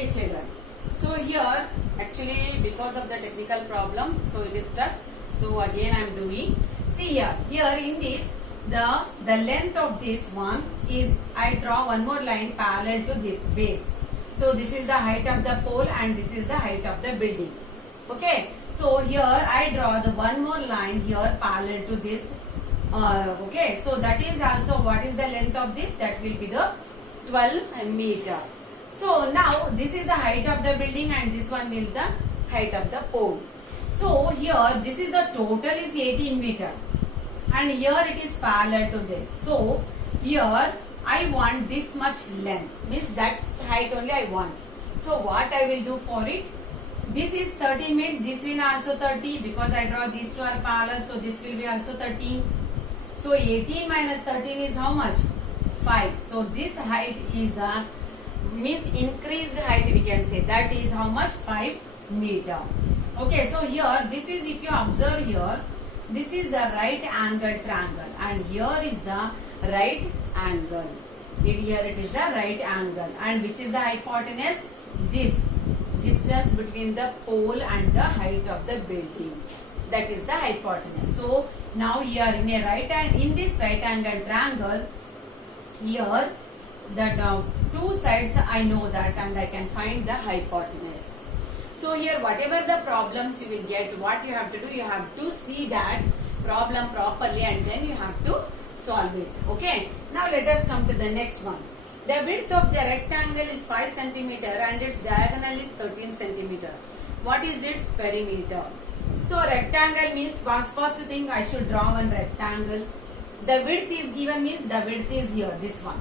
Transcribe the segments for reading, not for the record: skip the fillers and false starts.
Okay, children. So here, actually, because of the technical problem, so it is stuck. So again, I am doing. See here. Here in this, the length of this one is, I draw one more line parallel to this base. So this is the height of the pole and this is the height of the building. Okay. So here I draw the one more line here parallel to this. Okay. So that is also what is the length of this? That will be the 12 meter. So now this is the height of the building and this one is the height of the pole. So here this is the total is 18 meter and here it is parallel to this. So here I want this much length, means that height only I want. So what I will do for it? This is 13 meter, this will also 30 because I draw these two are parallel, so this will be also 13. So 18 minus 13 is how much? 5. So this height is the means increased height, we can say, that is how much? 5 meter. Okay, so here this is, if you observe here, this is the right angle triangle and here is the right angle. Here it is the right angle, and which is the hypotenuse? This distance between the pole and the height of the building, that is the hypotenuse. So now here in a in this right angle triangle, here the two sides I know that and I can find the hypotenuse. So here whatever the problems you will get, what you have to do, you have to see that problem properly and then you have to solve it. Okay. Now let us come to the next one. The width of the rectangle is 5 centimeter and its diagonal is 13 centimeter. What is its perimeter? So rectangle means first thing I should draw one rectangle. The width is given means the width is here, this one.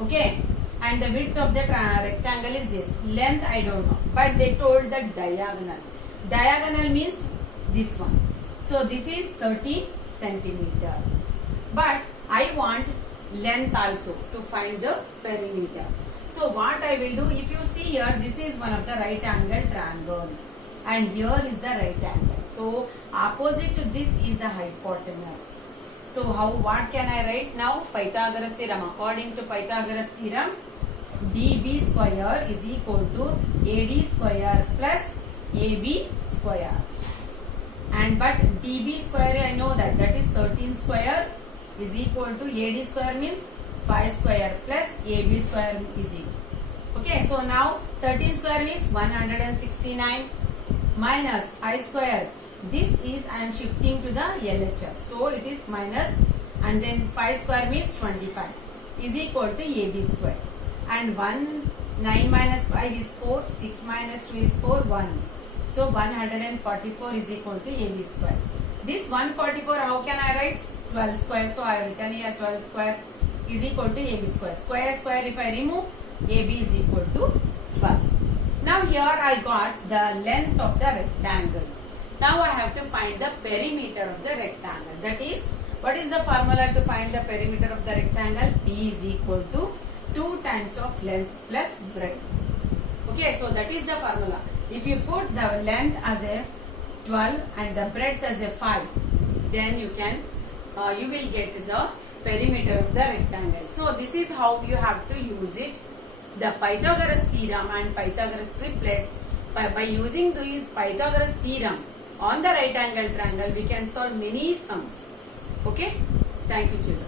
Okay. And the width of the rectangle is this. Length I don't know. But they told that diagonal. Diagonal means this one. So this is 13 centimeter. But I want length also to find the perimeter. So what I will do, if you see here, this is one of the right angle triangle. And here is the right angle. So opposite to this is the hypotenuse. So what can I write now? Pythagoras theorem. According to Pythagoras theorem, DB square is equal to AD square plus AB square. And but DB square I know that is 13 square is equal to AD square means 5 square plus AB square is equal. Okay, so now 13 square means 169 minus 5 square. This is I am shifting to the LHS. So it is minus and then 5 square means 25 is equal to AB square. And 9 minus 5 is 4, 6 minus 2 is 4, 1. So 144 is equal to AB square. This 144 how can I write? 12 square. So I have written here 12 square is equal to AB square. Square if I remove, AB is equal to 12. Now here I got the length of the rectangle. Now I have to find the perimeter of the rectangle. That is, what is the formula to find the perimeter of the rectangle? P is equal to 2 times of length plus breadth. Okay, so that is the formula. If you put the length as a 12 and the breadth as a 5, then you can, you will get the perimeter of the rectangle. So this is how you have to use it. The Pythagoras theorem and Pythagoras triplets, by using this Pythagoras theorem on the right angle triangle, we can solve many sums. Okay, thank you children.